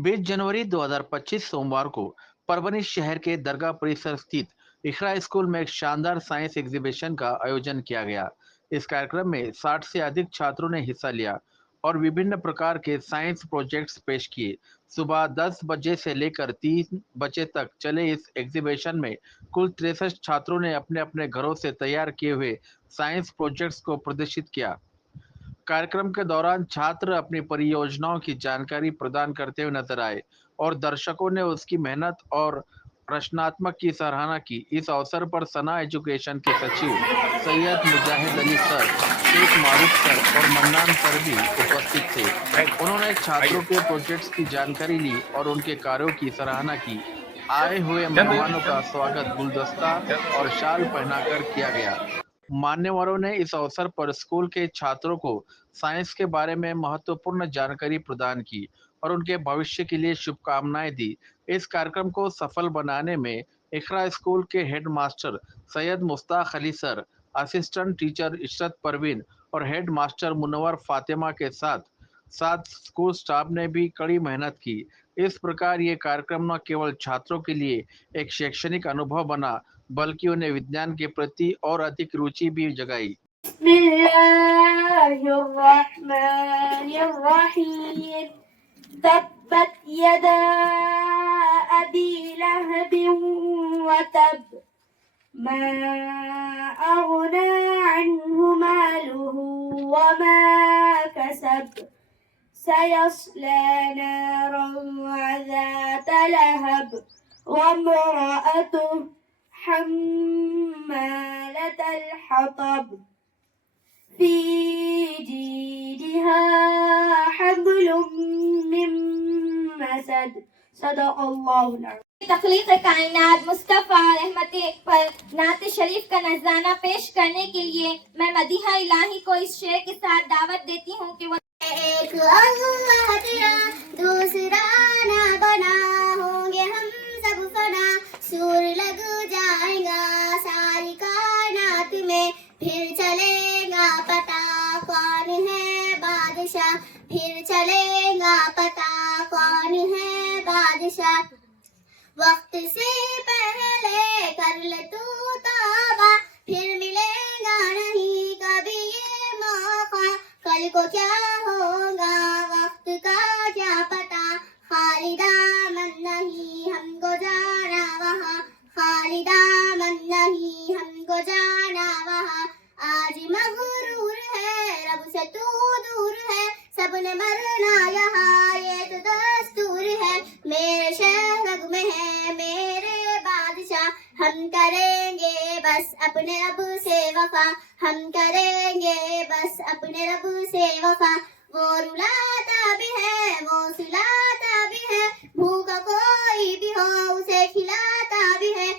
20 जनवरी 2025 सोमवार को परभनी शहर के दरगाह परिसर स्थित इखरा स्कूल में एक शानदार साइंस एग्जीबिशन का आयोजन किया गया। इस कार्यक्रम में 60 से अधिक छात्रों ने हिस्सा लिया और विभिन्न प्रकार के साइंस प्रोजेक्ट्स पेश किए। सुबह 10 बजे से लेकर 3 बजे तक चले इस एग्जीबिशन में कुल 63 छात्रों ने अपने अपने घरों से तैयार किए हुए साइंस प्रोजेक्ट्स को प्रदर्शित किया। कार्यक्रम के दौरान छात्र अपनी परियोजनाओं की जानकारी प्रदान करते हुए नजर आए और दर्शकों ने उसकी मेहनत और रचनात्मक की सराहना की। इस अवसर पर सना एजुकेशन के सचिव सैयद मुजाहिद अली सर, शेख मारूफ सर और मन्नान सर भी उपस्थित थे। उन्होंने छात्रों के प्रोजेक्ट्स की जानकारी ली और उनके कार्यों की सराहना की। आए हुए मेहमानों का स्वागत गुलदस्ता और शाल पहनाकर किया गया। मान्यवरों ने इस अवसर पर स्कूल के छात्रों को साइंस के बारे में महत्वपूर्ण जानकारी प्रदान की और उनके भविष्य के लिए शुभकामनाएं दी। इस कार्यक्रम को सफल बनाने में इखरा स्कूल के head master Syed Mushtaq Ali sir, assistant teacher Ishrat Parveen और हेड मास्टर मुनव्वर फातिमा के साथ साथ स्कूल स्टाफ ने भी कड़ी मेहनत की। इस प्रकार ये कार्यक्रम न केवल छात्रों के लिए एक शैक्षणिक अनुभव बना, बल्कि उन्हें विज्ञान के प्रति और अधिक रुचि भी जगाई। تبت يدا أبي لهب وتب ما أغنى عنه ماله وما كسب سيصلى نارا ذات لهب وامرأته حمالة الحطب في جيدها حبل من مسد صدق الله العظيم. تخلیق کائنات مصطفیٰ رحمت پر نعت شریف کا نذرانہ پیش کرنے کے لیے میں مدیحہ الہی کو اس شعر کے ساتھ دعوت دیتی ہوں کہ وہ ایک اللہ تیرا دوسرا نہ بنا، ہوں گے ہم سب فنا، سور لگ جائے گا ساری کائنات میں، پھر چلے گا پتا کون ہے بادشاہ، پھر چلے گا پتا کون ہے بادشاہ. وقت سے پہلے کر لے تو توبہ، پھر ملے گا نہیں کبھی یہ موقع، کل کو کیا ہوگا وقت کا کیا پتا، خالی دامن نہیں ہم کو جانا وہاں، خالی دامن نہیں ہم کو جانا وہاں. آج مغرور ہے رب سے تو دور ہے، سب نے مرنا یہاں یہ تو دستور ہے، میرے شہر میں ہے میرے بادشاہ، ہم کریں گے بس اپنے رب سے وفا، ہم کریں گے بس اپنے رب سے وفا. وہ رلاتا بھی ہے وہ سلاتا بھی ہے، بھوکا کوئی بھی ہو اسے کھلاتا بھی ہے،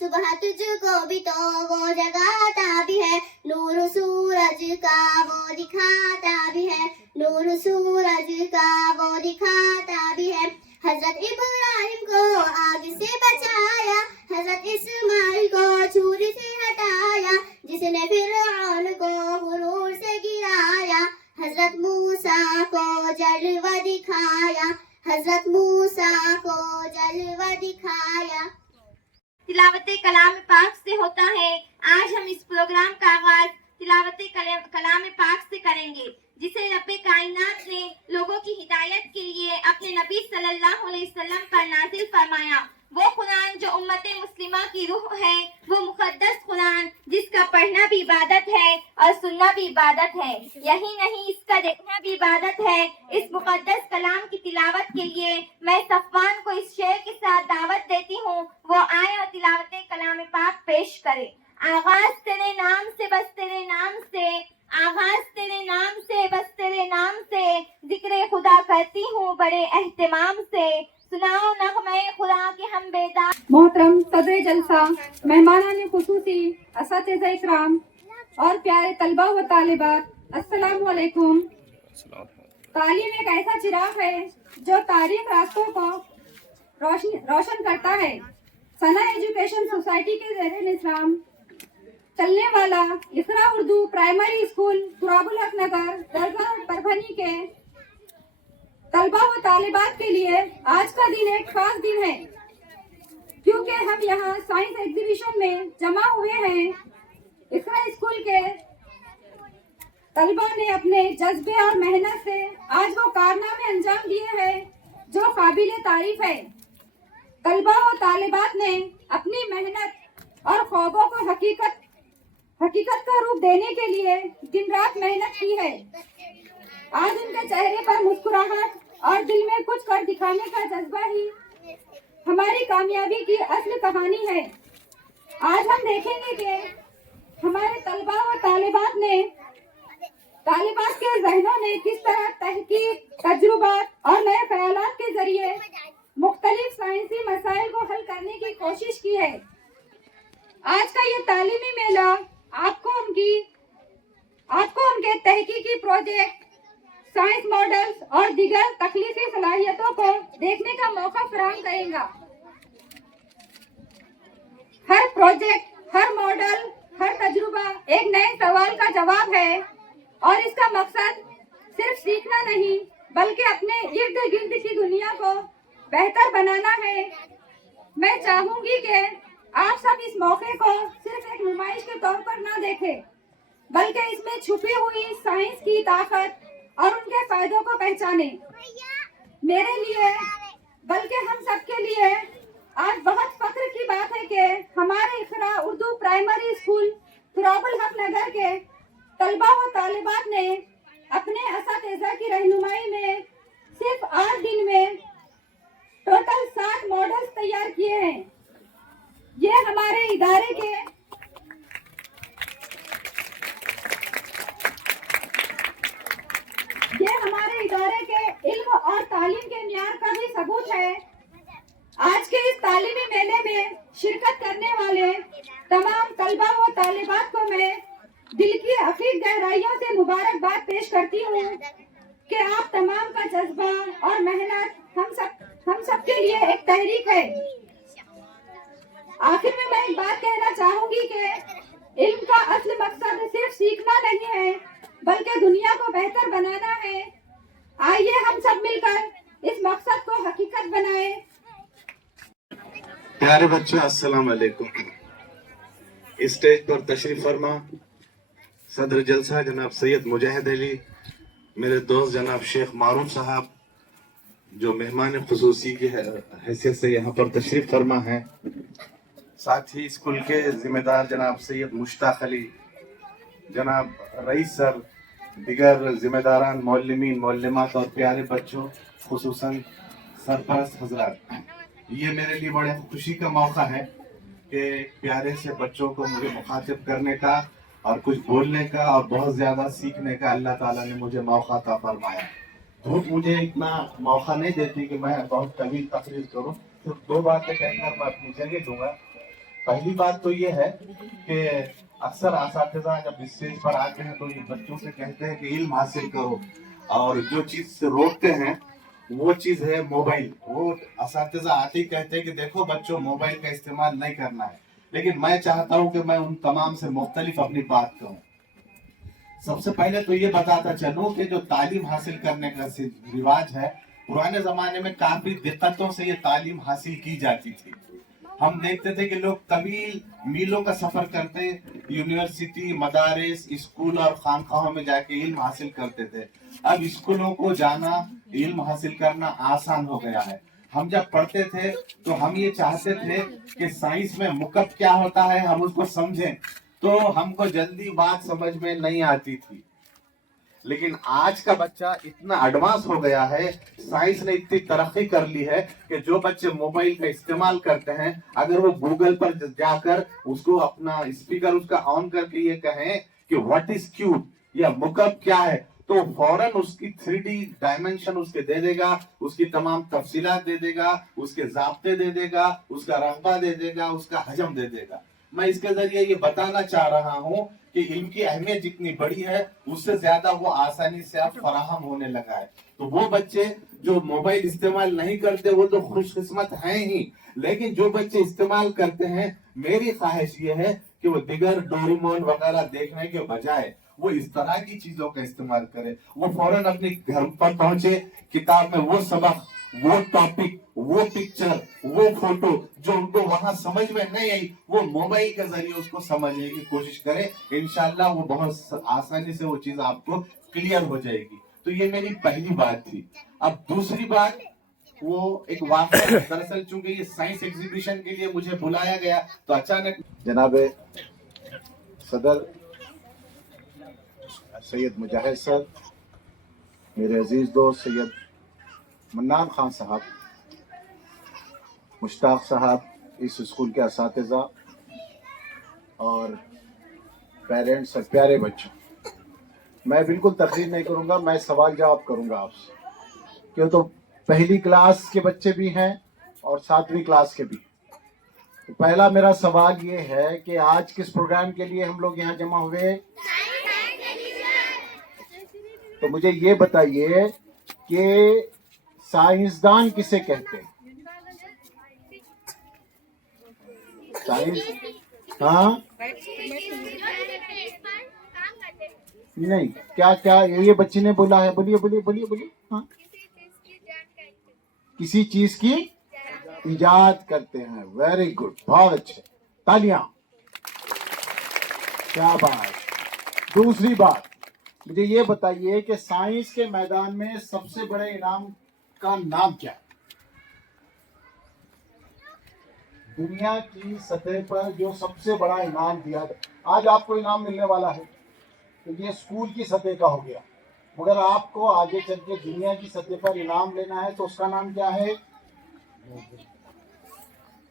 صبح تجھ کو بھی تو وہ جگاتا بھی ہے، نور سورج کا وہ دکھاتا بھی ہے، نور سورج کا وہ دکھاتا بھی ہے. حضرت ابراہیم کو آگ سے بچایا، حضرت اسماعیل کو چھری سے ہٹایا، جس نے فرعون کو غرور سے گرایا، حضرت موسیٰ کو جلوہ دکھایا، حضرت موسیٰ کو جلوہ دکھایا. تلاوت کلام پاک سے ہوتا ہے. آج ہم اس پروگرام کا آغاز تلاوت کلام پاک سے کریں گے، جسے رب کائنات نے لوگوں کی ہدایت کے لیے اپنے نبی صلی اللہ علیہ وسلم پر نازل فرمایا. وہ قرآن جو امت مسلمہ کی روح ہے، وہ مقدس قرآن جس کا پڑھنا بھی عبادت ہے اور سننا بھی عبادت ہے. یہی نہیں، اس کا دیکھنا بھی عبادت ہے. اس مقدس کلام کی تلاوت کے لیے میں صفوان کو اس شعر کے ساتھ دعوت دیتی ہوں، وہ آئے اور تلاوت کلام پاک پیش کرے. آغاز تیرے نام سے بس تیرے نام سے، آغاز تیرے نام سے بس تیرے نام سے، ذکر خدا کرتی ہوں بڑے اہتمام سے، سناؤ نغمہ خدا کے ہم بیدار. محترم صدر جلسہ، مہمانان خصوصی، اساتذہ اکرام اور پیارے طلبہ و طالبات، السلام علیکم. تعلیم ایک ایسا چراغ ہے جو تاریک راستوں کو روشن کرتا ہے. سنا ایجوکیشن سوسائٹی کے زیر نظام چلنے والا اقرا اردو پرائمری اسکول تراب الحق نگر درگاہ پربھنی کے तलबा व तालिबात के लिए आज का दिन एक खास दिन है, क्योंकि हम यहाँ साइंस एग्जीबिशन में जमा हुए हैं। इकरा स्कूल के तलबा ने अपने जज्बे और मेहनत से आज वो कारनामे अंजाम दिए हैं जो काबिले तारीफ है। तलबा व तालिबात ने अपनी मेहनत और ख्वाबों को हकीकत का रूप देने के लिए दिन रात मेहनत की है। आज उनके चेहरे पर मुस्कुराहट और दिल में कुछ कर दिखाने का जज्बा ही हमारी कामयाबी की असली कहानी है। आज हम देखेंगे कि हमारे तलबा व तालिबात के जहनों ने किस तरह तहकीक, तजुर्बात और नए ख्यालात के जरिए मुख्तलिफ साइंसी मसाइल को हल करने की कोशिश की है। आज का ये तालीमी मेला आपको उनके तहकीकी प्रोजेक्ट, साइंस मॉडल्स और दीगर तख्लीकी सलाहियतों को देखने का मौका फराहम करेगा। हर प्रोजेक्ट, हर मॉडल, हर तजुर्बा एक नए सवाल का जवाब है और इसका मकसद सिर्फ सीखना नहीं बल्कि अपने इर्द गिर्द की दुनिया को बेहतर बनाना है। मैं चाहूंगी कि आप सब इस मौके को सिर्फ एक नुमाइश के तौर पर ना देखें, बल्कि इसमें छुपी हुई साइंस की ताकत और उनके फायदों को पहचाने। मेरे लिए बल्कि हम सबके लिए आज बहुत फख्र की बात है कि हमारे इकरा उर्दू प्राइमरी स्कूल तुराबुल हक नगर के तलबा व तालिबात ने अपने असातिज़ा की रहनुमाई में सिर्फ 8 दिन में टोटल 60 मॉडल्स तैयार किए हैं। ये हमारे इदारे के इल्म और तालीम के मियार का भी सबूत है। आज के इस तालीमी मेले में शिरकत करने वाले तमाम तलबा व तालिबात को मैं दिल की अकीक गहराइयों से मुबारकबाद पेश करती हूँ कि आप तमाम का जज्बा और मेहनत हम सब के लिए एक तहरीक है। आखिर में मैं एक बात कहना चाहूंगी कि इल्म का असली मकसद सिर्फ सीखना नहीं है बल्कि दुनिया को बेहतर बनाना है। आइए हम सब मिलकर इस मकसद को हकीकत बनाएं। प्यारे बच्चों, अस्सलाम वालेकुम। स्टेज पर तशरीफ फरमा सदर जलसा जनाब सैयद मुजाहिद अली, मेरे दोस्त जनाब शेख मारूफ साहब जो मेहमान खुसूसी की हैसियत से यहाँ पर तशरीफ फरमा है, साथ ही स्कूल के जिम्मेदार जनाब सैयद मुश्ताक अली, जनाब रईस सर, दिगर जिम्मेदारान, मौलमीन, मौलमात और प्यारे बच्चों, खुसूसन सरपरस्त हजरात, ये मेरे लिए बड़े खुशी का मौका है कि प्यारे से बच्चों को मुझे मुखातिब करने का और कुछ बोलने का और बहुत ज्यादा सीखने का अल्लाह ताला ने मुझे मौका अता फरमाया। धूप मुझे इतना मौका नहीं देती कि मैं बहुत तवील तकरीर करूं। सिर्फ 2 बातें कहकर मैं अपनी जगह दूंगा। पहली बात तो ये है कि अक्सर असातिज़ा जब स्टेज पर आते हैं तो ये बच्चों से कहते हैं कि इल्म हासिल करो, और जो चीज से रोकते हैं वो चीज है मोबाइल। वो असातिज़ा आते ही कहते हैं कि देखो बच्चों, मोबाइल का इस्तेमाल नहीं करना है, लेकिन मैं चाहता हूं कि मैं उन तमाम से मुख्तलिफ अपनी बात कहूं। सबसे पहले तो ये बताता चलूं कि जो तालीम हासिल करने का रिवाज है, पुराने जमाने में काफी दिक्कतों से ये तालीम हासिल की जाती थी। हम देखते थे कि लोग तवील मीलों का सफर करते यूनिवर्सिटी, मदारिस, स्कूल और खानखाहों में जाके इल्म हासिल करते थे। अब स्कूलों को जाना, इल्म हासिल करना आसान हो गया है। हम जब पढ़ते थे तो हम ये चाहते थे कि साइंस में मुकब क्या होता है हम उसको समझें, तो हमको जल्दी बात समझ में नहीं आती थी। लेकिन आज का बच्चा इतना एडवांस हो गया है, साइंस ने इतनी तरक्की कर ली है कि जो बच्चे मोबाइल का इस्तेमाल करते हैं, अगर वो गूगल पर जाकर उसको अपना स्पीकर उसका ऑन करके ये कहें कि व्हाट इज क्यूब या मुकब क्या है, तो फौरन उसकी 3D डायमेंशन उसके दे देगा, उसकी तमाम तफसीलात दे देगा, उसके ज़ाब्ते दे देगा, उसका रकबा दे देगा, उसका हजम दे देगा। मैं इसके जरिए ये बताना चाह रहा हूँ कि इनकी अहमियत जितनी बड़ी है उससे ज्यादा वो आसानी से अब फराहम होने लगा है। तो वो बच्चे जो मोबाइल इस्तेमाल नहीं करते वो तो खुशकिस्मत हैं ही, लेकिन जो बच्चे इस्तेमाल करते हैं, मेरी ख्वाहिश ये है कि वो दिगर डोरेमोन वगैरह देखने के बजाय وہ اس طرح کی چیزوں کا استعمال کرے. وہ فوراً اپنے گھر پر پہنچے, کتاب میں وہ سبق, وہ ٹاپک, وہ پکچر, وہ فوٹو جو ان کو وہاں سمجھ میں نہیں آئی, وہ موبائل کے ذریعے اس کو سمجھنے کی کوشش کرے. انشاءاللہ وہ بہت آسانی سے وہ چیز آپ کو کلیئر ہو جائے گی. تو یہ میری پہلی بات تھی. اب دوسری بات, وہ ایک واقعہ, دراصل چونکہ یہ سائنس ایگزیبیشن کے لیے مجھے بلایا گیا تو اچانک جناب صدر سید مجاہد صاحب, میرے عزیز دوست سید منان خان صاحب, مشتاق صاحب, اس اسکول کے اساتذہ اور پیرنٹس اور پیارے بچوں, میں بالکل تقریر نہیں کروں گا, میں سوال جواب کروں گا آپ سے, کیوں تو پہلی کلاس کے بچے بھی ہیں اور 7ویں کلاس کے بھی. تو پہلا میرا سوال یہ ہے کہ آج کس پروگرام کے لیے ہم لوگ یہاں جمع ہوئے؟ تو مجھے یہ بتائیے کہ سائنسدان کسے کہتے ہیں؟ ہاں نہیں, کیا یہ بچی نے بولا ہے؟ بولیے. ہاں, کسی چیز کی ایجاد کرتے ہیں. ویری گڈ, بہت اچھے, تالیاں, کیا بات. دوسری بات, مجھے یہ بتائیے کہ سائنس کے میدان میں سب سے بڑے انعام کا نام کیا ہے؟ دنیا کی سطح پر جو سب سے بڑا انعام دیا ہے, آج آپ کو انعام ملنے والا ہے تو یہ اسکول کی سطح کا ہو گیا, مگر آپ کو آگے چل کے دنیا کی سطح پر انعام لینا ہے تو اس کا نام کیا ہے؟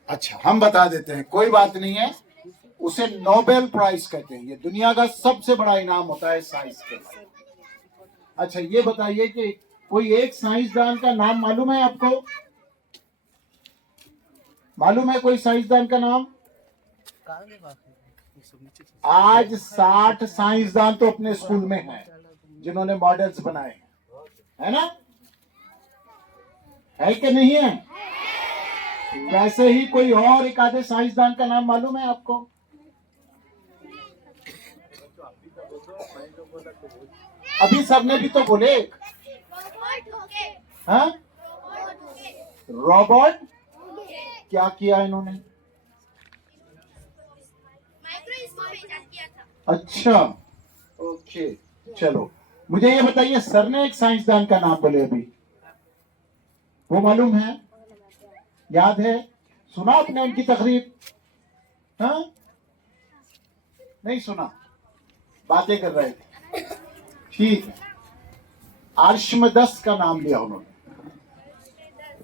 اچھا, ہم بتا دیتے ہیں, کوئی بات نہیں ہے, اسے نوبل پرائز کہتے ہیں. یہ دنیا کا سب سے بڑا انعام ہوتا ہے سائنس کے. اچھا یہ بتائیے کہ کوئی ایک سائنسدان کا نام معلوم ہے آپ کو؟ معلوم ہے کوئی سائنسدان کا نام؟ آج 60 سائنسدان تو اپنے اسکول میں ہیں جنہوں نے ماڈلز بنائے ہیں, ہے نا؟ ہے کہ نہیں ہے؟ ویسے ہی کوئی اور ایک آدھے سائنسدان کا نام معلوم ہے آپ کو؟ ابھی سب نے بھی تو بولے. ہاں, روبوٹ. کیا کیا انہوں نے؟ اچھا, اوکے, چلو مجھے یہ بتائیے, سر نے ایک سائنسدان کا نام بولے ابھی, وہ معلوم ہے؟ یاد ہے؟ سنا آپ نے ان کی تقریر؟ ہاں, نہیں سنا, باتیں کر رہے تھے. ٹھیک ہے, آرشمدس کا نام لیا انہوں نے.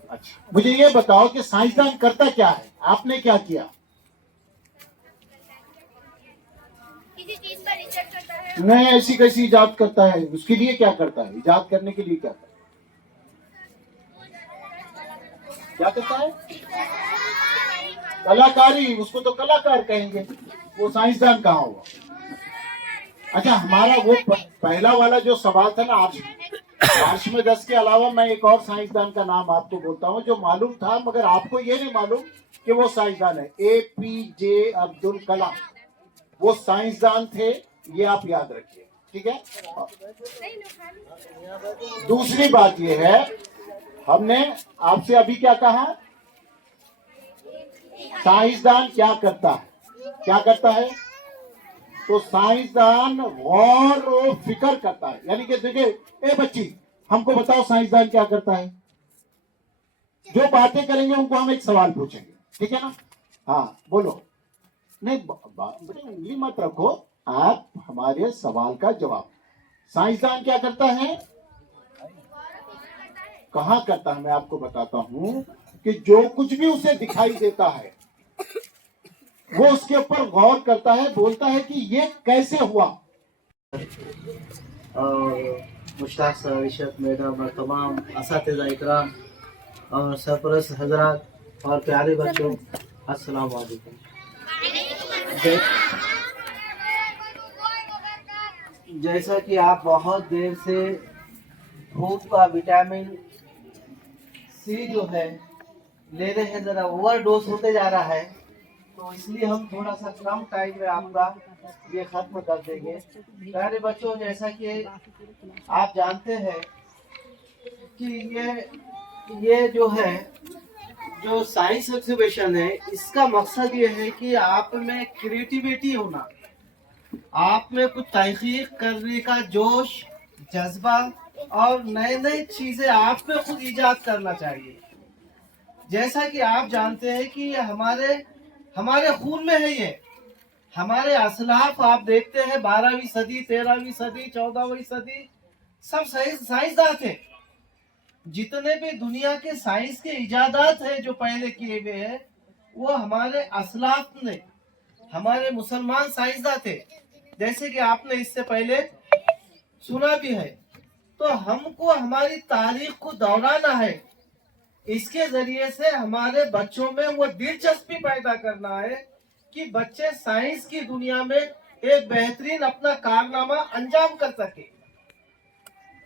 اچھا, مجھے یہ بتاؤ کہ سائنسدان کرتا کیا ہے؟ آپ نے کیا کیا؟ نہیں, ایسی کیسی ایجاد کرتا ہے؟ اس کے لیے کیا کرتا ہے؟ ایجاد کرنے کے لیے کیا کرتا ہے؟ کیا کرتا ہے؟ کلاکاری. اس کو تو کلاکار کہیں گے, وہ سائنسدان کہاں ہوا؟ اچھا, ہمارا وہ پہلا والا جو سوال تھا نا, آرشمدس کے علاوہ میں ایک اور سائنسدان کا نام آپ کو بولتا ہوں جو معلوم تھا, مگر آپ کو یہ نہیں معلوم کہ وہ سائنسدان ہے. APJ عبد الکلام, وہ سائنسدان تھے, یہ آپ یاد رکھیے, ٹھیک ہے؟ دوسری بات یہ ہے, ہم نے آپ سے ابھی کیا کہا؟ سائنسدان کیا کرتا ہے؟ کیا کرتا ہے؟ تو سائنسدان غور و فکر کرتا ہے. یعنی کہ دیکھیں, اے بچی, ہم کو بتاؤ سائنسدان کیا کرتا ہے. جو باتیں کریں گے ان کو ہم ایک سوال پوچھیں گے, ٹھیک ہے نا؟ ہاں بولو. نہیں, انگلی مت رکھو, آپ ہمارے سوال کا جواب. سائنسدان کیا کرتا ہے؟ کہاں کرتا ہے؟ میں آپ کو بتاتا ہوں کہ جو کچھ بھی اسے دکھائی دیتا ہے وہ اس کے اوپر غور کرتا ہے, بولتا ہے کہ یہ کیسے ہوا. اور مشتاق صاحب, عشرت میڈم اور تمام اساتذہ اکرام اور سرپرست حضرات اور پیارے بچوں, السلام علیکم. جیسا کہ آپ بہت دیر سے دھوپ کا وٹامن C جو ہے لے رہے ہیں, ذرا اوور ڈوز ہوتے جا رہا ہے, تو اس لیے ہم تھوڑا سا کم ٹائم میں آپ کا یہ ختم کر دیں گے. پیارے بچوں، جیسا کہ آپ جانتے ہیں کہ یہ جو ہے جو سائنس ایگزیبیشن ہے، اس کا مقصد یہ ہے کہ آپ میں کریٹیویٹی ہونا، آپ میں کچھ تحقیق کرنے کا جوش، جذبہ اور نئے چیزیں آپ میں خود ایجاد کرنا چاہیے. جیسا کہ آپ جانتے ہیں کہ یہ ہمارے خون میں ہے. یہ ہمارے اسلاف آپ دیکھتے ہیں 12ویں صدی، 13ویں صدی، 14ویں صدی سب سائنسداں تھے. جتنے بھی دنیا کے سائنس کے ایجادات ہیں جو پہلے کیے ہوئے ہیں، وہ ہمارے اسلاف نے، ہمارے مسلمان سائنسداں تھے. جیسے کہ آپ نے اس سے پہلے سنا بھی ہے. تو ہم کو ہماری تاریخ کو دوہرانا ہے. اس کے ذریعے سے ہمارے بچوں میں وہ دلچسپی پیدا کرنا ہے کہ بچے سائنس کی دنیا میں ایک بہترین اپنا کارنامہ انجام کر سکے.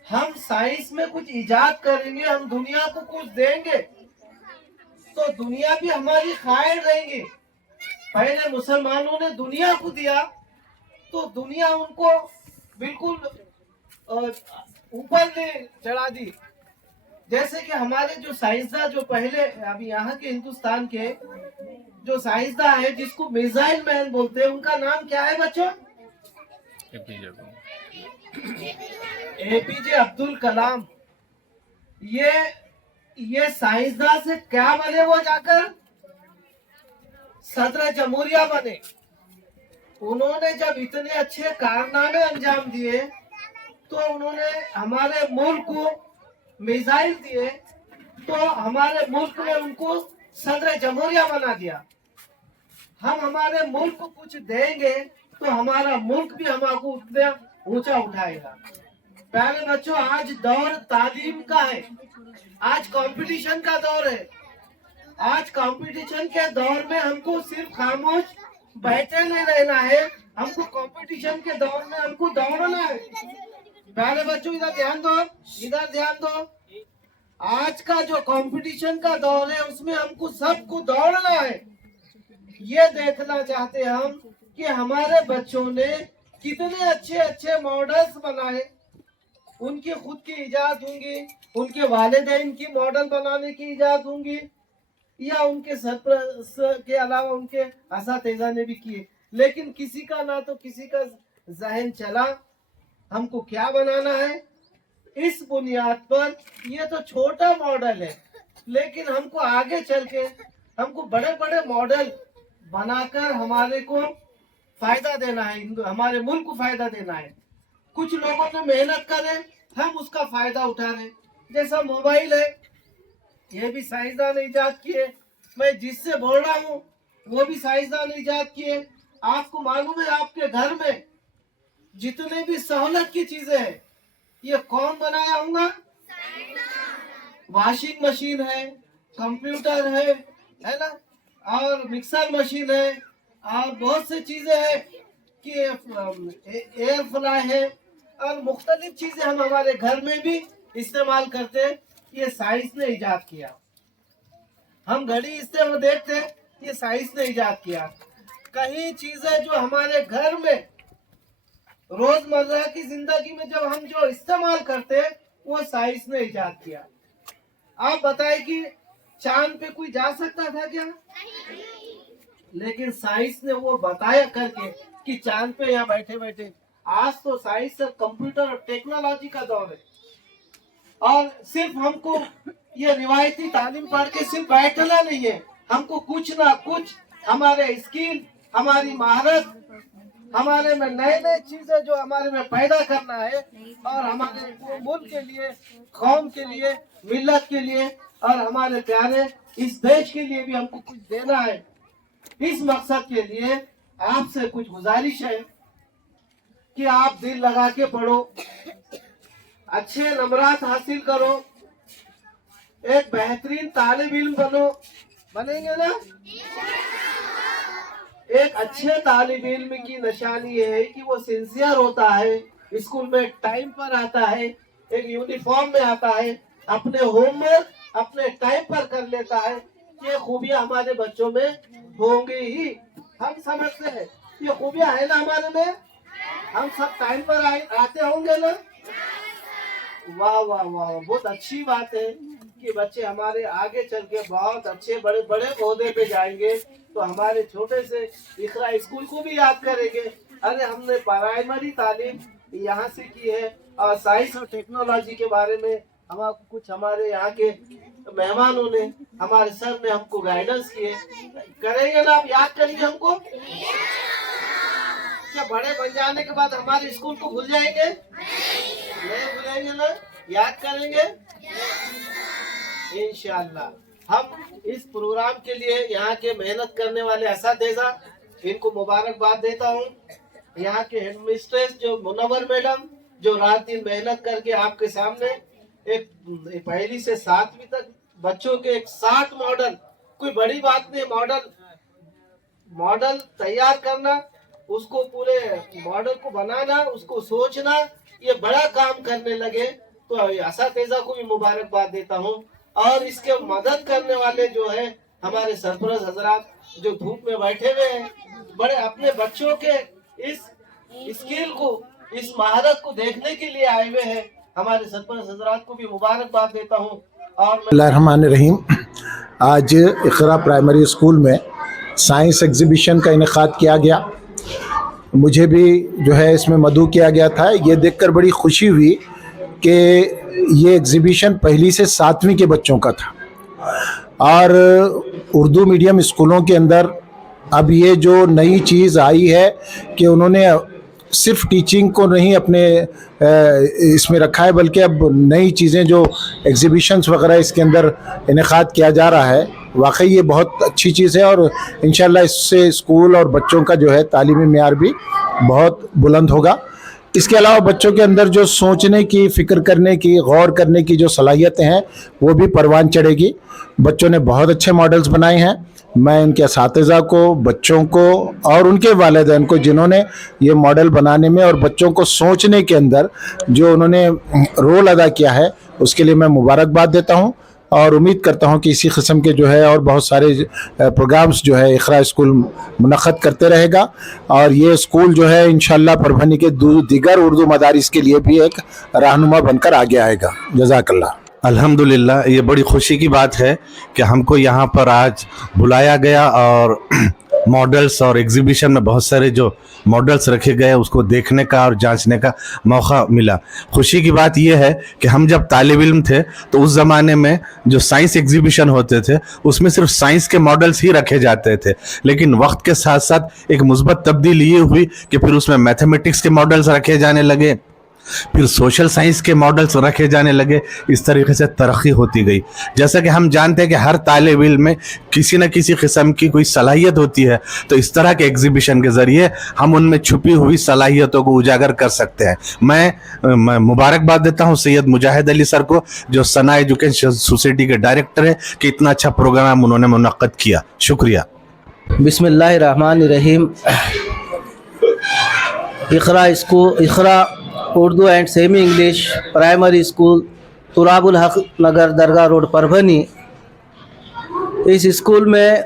ہم سائنس میں کچھ ایجاد کریں گے، ہم دنیا کو کچھ دیں گے تو دنیا بھی ہماری خائر رہیں گے. پہلے مسلمانوں نے دنیا کو دیا تو دنیا ان کو بالکل اوپر نے چڑھا دی. جیسے کہ ہمارے جو سائنسداں جو پہلے ابھی یہاں کے ہندوستان کے جو سائنسداں ہیں جس کو میزائل مین بولتے ہیں، ان کا نام کیا ہے بچوں؟ اے پی جے عبد الکلام. یہ سائنسداں سے کیا بنے؟ وہ جا کر صدر جمہوریہ بنے. انہوں نے جب اتنے اچھے کارنامے انجام دیے تو انہوں نے ہمارے ملک کو میزائل دیے، تو ہمارے ملک نے ان کو صدر جمہوریہ بنا دیا. ہم ہمارے ملک کو کچھ دیں گے تو ہمارا ملک بھی ہمارے کو اتنا اونچا اٹھائے گا. پیارے بچوں، آج دور تعلیم کا ہے، آج کمپٹیشن کا دور ہے. آج کمپٹیشن کے دور میں ہم کو صرف خاموش بیٹھے نہیں رہنا ہے، ہم کو کمپٹیشن کے دور میں ہم کو دوڑنا ہے. پیارے بچوں ادھر دھیان دو، ادھر دھیان دو. آج کا جو کمپٹیشن کا دور ہے اس میں ہم کو سب کو دوڑنا ہے. یہ دیکھنا چاہتے ہم کہ ہمارے بچوں نے کتنے اچھے ماڈلز بنائے. ان کی خود کی ایجاد ہوں گی، ان کے والدین کی ماڈل بنانے کی ایجاد ہوں گی، یا ان کے سرپرست کے علاوہ ان کے اساتذہ نے بھی کیے. لیکن کسی کا نہ تو کسی کا ذہن چلا ہم کو کیا بنانا ہے. اس بنیاد پر یہ تو چھوٹا ماڈل ہے، لیکن ہم کو آگے چل کے ہم کو بڑے ماڈل بنا کر ہمارے کو فائدہ دینا ہے، ہمارے ملک کو فائدہ دینا ہے. کچھ لوگوں نے محنت کرے، ہم اس کا فائدہ اٹھا رہے. جیسا موبائل ہے، یہ بھی سائنسداں نے ایجاد کیے. میں جس سے بول رہا ہوں وہ بھی سائنسداں نے ایجاد کیے. آپ کو معلوم ہے آپ کے گھر میں جتنے بھی سہولت کی چیزیں ہیں یہ کون بنایا ہوگا؟ واشنگ مشین ہے، کمپیوٹر ہے نا، اور مکسر مشین ہے، اور بہت سے چیزیں ہیں کہ ایئر فرائی ہے، اور مختلف چیزیں ہم ہمارے گھر میں بھی استعمال کرتے ہیں. یہ سائنس نے ایجاد کیا. ہم گھڑی استعمال دیکھتے ہیں، یہ سائنس نے ایجاد کیا. کئی چیزیں جو ہمارے گھر میں روزمرہ کی زندگی میں جب ہم جو استعمال کرتے ہیں وہ سائنس نے ایجاد کیا. آپ بتائیں کہ چاند پہ کوئی جا سکتا تھا کیا؟ لیکن سائنس نے وہ بتایا کر کے کہ چاند پہ یہاں بیٹھے. آج تو سائنس سے کمپیوٹر اور ٹیکنالوجی کا دور ہے، اور صرف ہم کو یہ روایتی تعلیم پڑھ کے صرف بیٹھنا نہیں ہے. ہم کو کچھ نہ کچھ ہمارے اسکل، ہماری مہارت، ہمارے میں نئے چیزیں جو ہمارے میں پیدا کرنا ہے، اور ہمارے ملک کے لیے، قوم کے لیے، ملت کے لیے، اور ہمارے پیارے اس دیش کے لیے بھی ہم کو کچھ دینا ہے. اس مقصد کے لیے آپ سے کچھ گزارش ہے کہ آپ دل لگا کے پڑھو، اچھے نمرات حاصل کرو، ایک بہترین طالب علم بنیں گے نا. ایک اچھے طالب علم کی نشانی یہ ہے کہ وہ سنسیئر ہوتا ہے، اسکول میں ٹائم پر آتا ہے، ایک یونیفارم میں آتا ہے، اپنے ہوم ورک اپنے ٹائم پر کر لیتا ہے. یہ خوبیاں ہمارے بچوں میں ہوں گی ہی. ہم سمجھتے ہیں ये खूबियां है ना हमारे में, हम सब टाइम पर आते होंगे ना। वाह वाह वाह, बहुत अच्छी बात है कि बच्चे हमारे आगे चल के बहुत अच्छे बड़े बड़े ओहदे पे जाएंगे, तो हमारे छोटे से इकरा स्कूल को भी याद करेंगे। अरे हमने प्राइमरी तालीम यहाँ से की है, और साइंस और टेक्नोलॉजी के बारे में हमारे यहाँ के मेहमानों ने, हमारे सर ने हमको गाइडेंस किए। करेंगे ना आप, याद करेंगे हमको? क्या बड़े बन जाने के बाद हमारे स्कूल को भूल जाएंगे? नहीं भूलेंगे ना, याद करेंगे इंशाअल्लाह। हम इस प्रोग्राम के लिए यहाँ के मेहनत करने वाले असातिज़ा, इनको मुबारकबाद देता हूँ। यहाँ के हेडमिस्ट्रेस जो मुनव्वर मैडम, जो रात दिन मेहनत करके आपके सामने एक पहली से 7वीं तक बच्चों के एक 60 मॉडल, कोई बड़ी बात नहीं, मॉडल तैयार करना, उसको पूरे मॉडल को बनाना, उसको सोचना, ये बड़ा काम करने लगे। तो असातिज़ा को भी मुबारकबाद देता हूँ। और इसके मदद करने वाले जो है हमारे सरपरस्त हजरात, जो धूप में बैठे हुए हैं, बड़े अपने बच्चों के इस स्किल को, इस महारत को देखने के लिए आए हुए हैं, हमारे सरपरस्त हजरात को भी मुबारकबाद देता हूँ। और बिस्मिल्लाहिर्रहमानिर्रहीम। आज इक़रा प्राइमरी स्कूल में साइंस एग्ज़िबिशन का इनेकाद किया गया। मुझे भी जो है इसमें मदऊ किया गया था। ये देखकर बड़ी खुशी हुई कि ये एग्ज़िबिशन पहली से 7वीं के बच्चों का था, और उर्दू मीडियम स्कूलों के अंदर अब ये जो नई चीज़ आई है कि उन्होंने सिर्फ टीचिंग को नहीं अपने इसमें रखा है, बल्कि अब नई चीज़ें जो एग्ज़िबिशन्स वगैरह इसके अंदर इनेकाद किया जा रहा है, वाकई ये बहुत अच्छी चीज़ है। और इंशाअल्लाह इससे स्कूल और बच्चों का जो है तालीमी मेयार भी बहुत बुलंद होगा। इसके अलावा बच्चों के अंदर जो सोचने की, फ़िक्र करने की, गौर करने की जो सलाहियतें हैं वो भी परवान चढ़ेगी। बच्चों ने बहुत अच्छे मॉडल्स बनाए हैं। मैं उनके असातिज़ा को, बच्चों को और उनके वालिदैन को, जिन्होंने ये मॉडल बनाने में और बच्चों को सोचने के अंदर जो उन्होंने रोल अदा किया है, उसके लिए मैं मुबारकबाद देता हूँ। और उम्मीद करता हूँ कि इसी किस्म के जो है और बहुत सारे प्रोग्राम्स जो है इक़रा स्कूल मुनक़्क़द करते रहेगा। और ये स्कूल जो है इंशाअल्लाह परभनी के दीगर उर्दू मदारिस के लिए भी एक रहनुमा बनकर आगे आएगा। जज़ाकल्लाह। अल्हम्दुलिल्लाह, ये बड़ी खुशी की बात है कि हमको यहाँ पर आज बुलाया गया और मॉडल्स और एग्जीबिशन में बहुत सारे जो मॉडल्स रखे गए उसको देखने का और जांचने का मौका मिला। खुशी की बात यह है कि हम जब तालिब इल्म थे तो उस ज़माने में जो साइंस एग्जीबिशन होते थे उसमें सिर्फ साइंस के मॉडल्स ही रखे जाते थे, लेकिन वक्त के साथ साथ एक मुस्बत तब्दीली ये हुई कि फिर उसमें मैथमेटिक्स के मॉडल्स रखे जाने लगे, फिर सोशल साइंस के मॉडल्स रखे जाने लगे। इस तरीके से तरक्की होती गई। जैसा कि हम जानते हैं कि हर तालिब इल्म में किसी न किसी किस्म की कोई सलाहियत होती है, तो इस तरह के एग्जीबिशन के ज़रिए हम उनमें छुपी हुई सलाहियतों को उजागर कर सकते हैं। मैं मुबारकबाद देता हूं सैयद मुजाहिद अली सर को, जो सना एजुकेशन सोसाइटी के डायरेक्टर है, कि इतना अच्छा प्रोग्राम उन्होंने मुनक्कद किया। शुक्रिया। बिस्मिल्लाहिर्रहमानिर्रहीम। Iqra Urdu and semi English primary school Turabul Haq Nagar Dargah road Parbhani, इस स्कूल में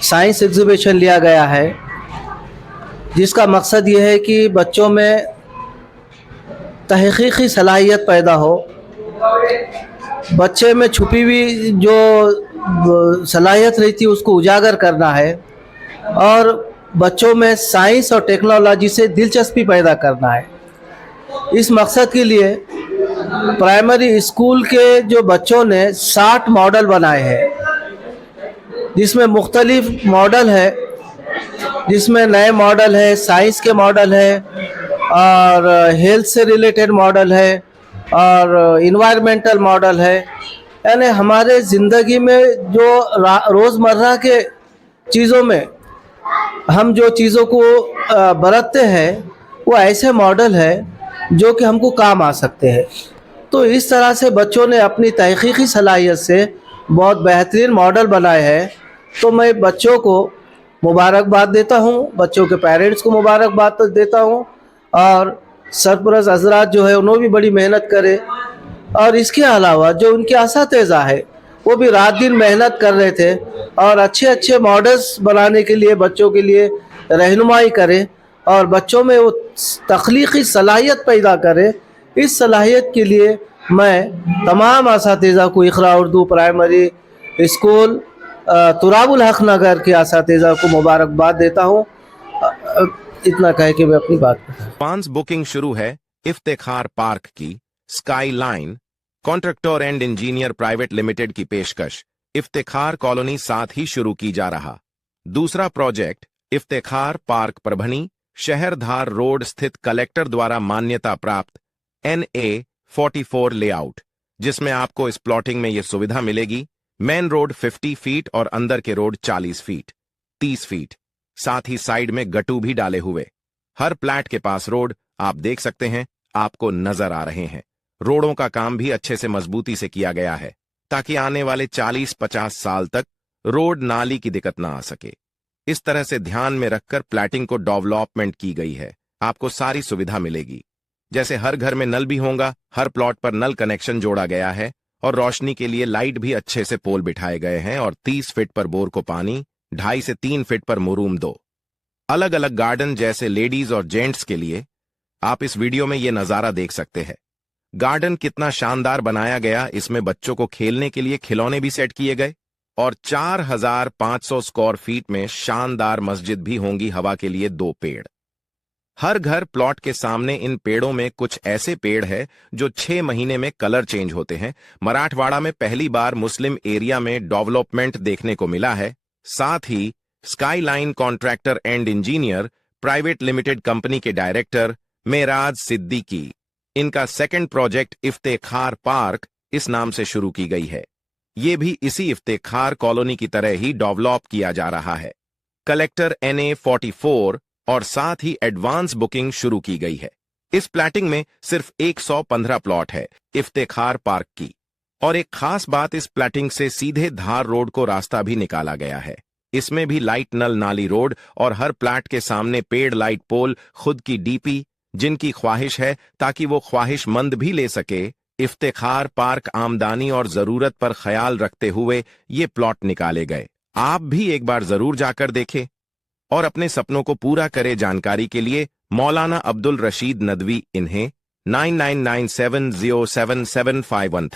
साइंस एग्जीबिशन लिया गया है, जिसका मकसद ये है कि बच्चों में तहक़ीक़ी सलाहियत पैदा हो, बच्चे में छुपी हुई जो सलाहियत रहती है उसको उजागर करना है, और बच्चों में साइंस और टेक्नोलॉजी से दिलचस्पी पैदा करना है। इस मकसद के लिए प्राइमरी स्कूल के जो बच्चों ने 60 मॉडल बनाए हैं, जिसमें मुख्तलिफ मॉडल है, जिसमें नए मॉडल है, साइंस के मॉडल है, और हेल्थ से रिलेटेड मॉडल है, और इन्वायरमेंटल मॉडल है। यानी हमारे ज़िंदगी में जो रोज़मर्रा के चीज़ों में हम जो चीज़ों को बरतते हैं वो ऐसे मॉडल है जो कि हमको काम आ सकते हैं। तो इस तरह से बच्चों ने अपनी तहक़ीक़ी सलाहियत से बहुत बेहतरीन मॉडल बनाए हैं। तो मैं बच्चों को मुबारकबाद देता हूँ, बच्चों के पेरेंट्स को मुबारकबाद देता हूँ, और सरपरस्त हज़रात जो है उन्होंने भी बड़ी मेहनत करे, और इसके अलावा जो उनके असातिज़ा है वो भी रात दिन मेहनत कर रहे थे और अच्छे अच्छे मॉडल्स बनाने के लिए बच्चों के लिए रहनुमाई करे और बच्चों में वो तख्लीकी सलाहियत पैदा करे। इस सलाहियत के लिए मैं तमाम असातिज़ा को इक़रा उर्दू प्राइमरी स्कूल तुराबुल हक नगर के असातिज़ा को मुबारकबाद देता हूँ। इतना कह के मैं अपनी बात करता हूँ। एडवांस बुकिंग शुरू है इफ्तिखार पार्क की। Sky line contractor and engineer private limited की पेशकश इफ्तिखार कॉलोनी साथ ही शुरू की जा रहा। दूसरा प्रोजेक्ट इफ्तिखार पार्क परभनी शहरधार रोड स्थित कलेक्टर द्वारा मान्यता प्राप्त NA 44 लेआउट, जिसमें आपको इस प्लॉटिंग में यह सुविधा मिलेगी। मेन रोड 50 फीट और अंदर के रोड 40 फीट 30 फीट, साथ ही साइड में गट्टू भी डाले हुए। हर प्लैट के पास रोड आप देख सकते हैं, आपको नजर आ रहे हैं। रोडों का काम भी अच्छे से मजबूती से किया गया है ताकि आने वाले 40-50 साल तक रोड नाली की दिक्कत ना आ सके। इस तरह से ध्यान में रखकर प्लैटिंग को डेवलपमेंट की गई है। आपको सारी सुविधा मिलेगी, जैसे हर घर में नल भी होगा। हर प्लॉट पर नल कनेक्शन जोड़ा गया है और रोशनी के लिए लाइट भी अच्छे से पोल बिठाए गए हैं और 30 फीट पर बोर को पानी, 2.5 से 3 फीट पर मुरूम 2। अलग अलग गार्डन जैसे लेडीज और जेंट्स के लिए आप इस वीडियो में ये नजारा देख सकते हैं। गार्डन कितना शानदार बनाया गया। इसमें बच्चों को खेलने के लिए खिलौने भी सेट किए गए और 4500 स्क्वायर फीट में शानदार मस्जिद भी होंगी। हवा के लिए 2 पेड़। हर घर प्लॉट के सामने इन पेड़ों में कुछ ऐसे पेड़ है जो 6 महीने में कलर चेंज होते हैं। मराठवाड़ा में पहली बार मुस्लिम एरिया में डेवलपमेंट देखने को मिला है। साथ ही skyline contractor and engineer private limited company के डायरेक्टर मेराज सिद्दीकी, इनका सेकंड प्रोजेक्ट इफ्तिखार पार्क इस नाम से शुरू की गई है। ये भी इसी इफ्तिखार कॉलोनी की तरह ही डेवलप किया जा रहा है। कलेक्टर NA 44 और साथ ही एडवांस बुकिंग शुरू की गई है। इस प्लैटिंग में सिर्फ 115 प्लॉट है इफ्तिखार पार्क की। और एक खास बात, इस प्लैटिंग से सीधे धार रोड को रास्ता भी निकाला गया है। इसमें भी लाइट नल नाली रोड और हर प्लैट के सामने पेड़ लाइट पोल, खुद की DP जिनकी ख्वाहिश है ताकि वो ख्वाहिशमंद भी ले सके। इफ्तिखार पार्क आमदनी और जरूरत पर ख्याल रखते हुए ये प्लॉट निकाले गए। आप भी एक बार जरूर जाकर देखें और अपने सपनों को पूरा करें। जानकारी के लिए मौलाना अब्दुल रशीद नदवी, इन्हें 9997077513